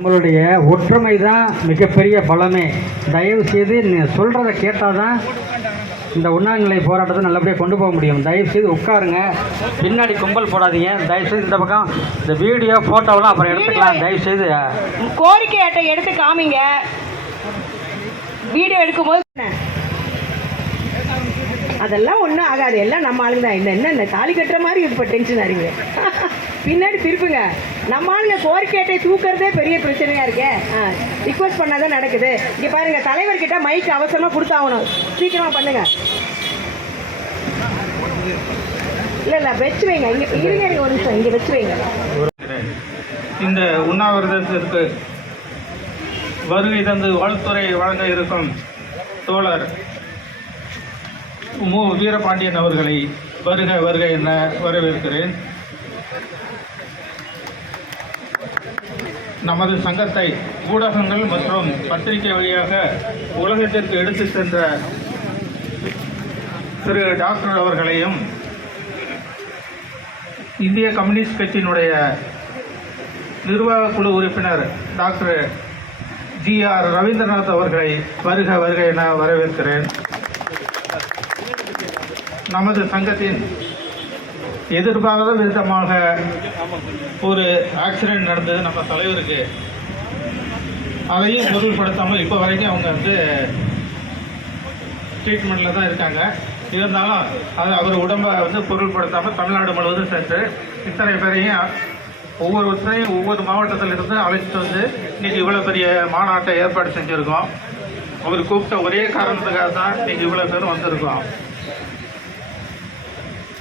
நம்மளுடைய ஒற்றுமை தான் மிகப்பெரிய பலமே. தயவு செய்து சொல்கிறத கேட்டால் தான் இந்த உண்ணாநிலை போராட்டத்தை நல்லபடியாக கொண்டு போக முடியும். தயவு செய்து உட்காருங்க, பின்னாடி கும்பல் போடாதீங்க. தயவு செய்து இந்த பக்கம் இந்த வீடியோ ஃபோட்டோவெல்லாம் அப்புறம் எடுத்துக்கலாம். தயவு செய்து கோரிக்கை அட்டை எடுத்து காமிங்க. வீடியோ எடுக்கும்போது அதெல்லாம் ஒன்றும் ஆகாது, எல்லாம் நம்ம ஆளுங்க தான். என்ன தாலி கட்டுற மாதிரி இப்போ டென்ஷன் ஆறீங்க. பின்னாடி திருப்புங்க. நம்ம ஆளுங்க கோரிக்கை அட்டை தூக்குறதே பெரிய பிரச்சனையா இருக்கே. ரிக்வஸ்ட் பண்ணாதான் நடக்குது. இங்கே பாருங்க, தலைவர்கிட்ட மைக் அவசரமாக கொடுத்தாகணும், சீக்கிரமா பண்ணுங்க. இல்லை வச்சு வைங்க, இங்கே இருங்க ஒரு நிமிஷம், இங்கே வச்சு வைங்க. இந்த உண்ணாவிரதத்திற்கு வருகை தந்து வாழ்த்துறை வழங்க இருக்கும் தோழர் மு வீரபாண்டியன் அவர்களை வருக வருக என வரவேற்கிறேன். நமது சங்கத்தை ஊடகங்கள் மற்றும் பத்திரிகை வழியாக உலகத்திற்கு எடுத்து சென்ற திரு டாக்டர் அவர்களையும் இந்திய கம்யூனிஸ்ட் கட்சியினுடைய நிர்வாக குழு உறுப்பினர் டாக்டர் ஜி.ஆர். ரவீந்திரநாத் அவர்களை வருக வருக என வரவேற்கிறேன். நமது சங்கத்தின் எதிர்பாராத விதமாக ஒரு ஆக்சிடென்ட் நடந்தது நம்ம தலைவருக்கு. அதையும் பொருள்படுத்தாமல் இப்போ வரைக்கும் அவங்க ட்ரீட்மெண்ட்டில் தான் இருக்காங்க. இருந்தாலும் அது அவர் உடம்பை பொருள்படுத்தாமல் தமிழ்நாடு முழுவதும் சென்று இத்தனை பேரையும் ஒவ்வொருத்தரையும் ஒவ்வொரு மாவட்டத்தில் இருந்து அழைச்சிட்டு இன்றைக்கி இவ்வளோ பெரிய மாநாட்டை ஏற்பாடு செஞ்சுருக்கோம். அவர் கூப்பிட்ட ஒரே காரணத்துக்காக தான் இன்றைக்கி இவ்வளோ பேரும் வந்திருக்கோம்.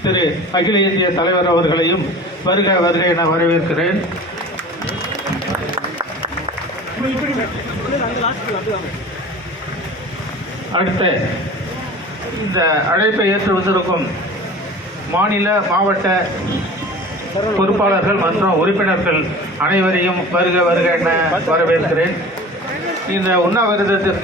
திரு அகில இந்திய தலைவர் அவர்களையும் வருக வருக என வரவேற்கிறேன். அடுத்த இந்த அழைப்பை ஏற்று வந்திருக்கும் மாநில மாவட்ட பொறுப்பாளர்கள் மற்றும் உறுப்பினர்கள் அனைவரையும் வருக வருக என வரவேற்கிறேன். இந்த உண்ணாவிரதத்திற்கு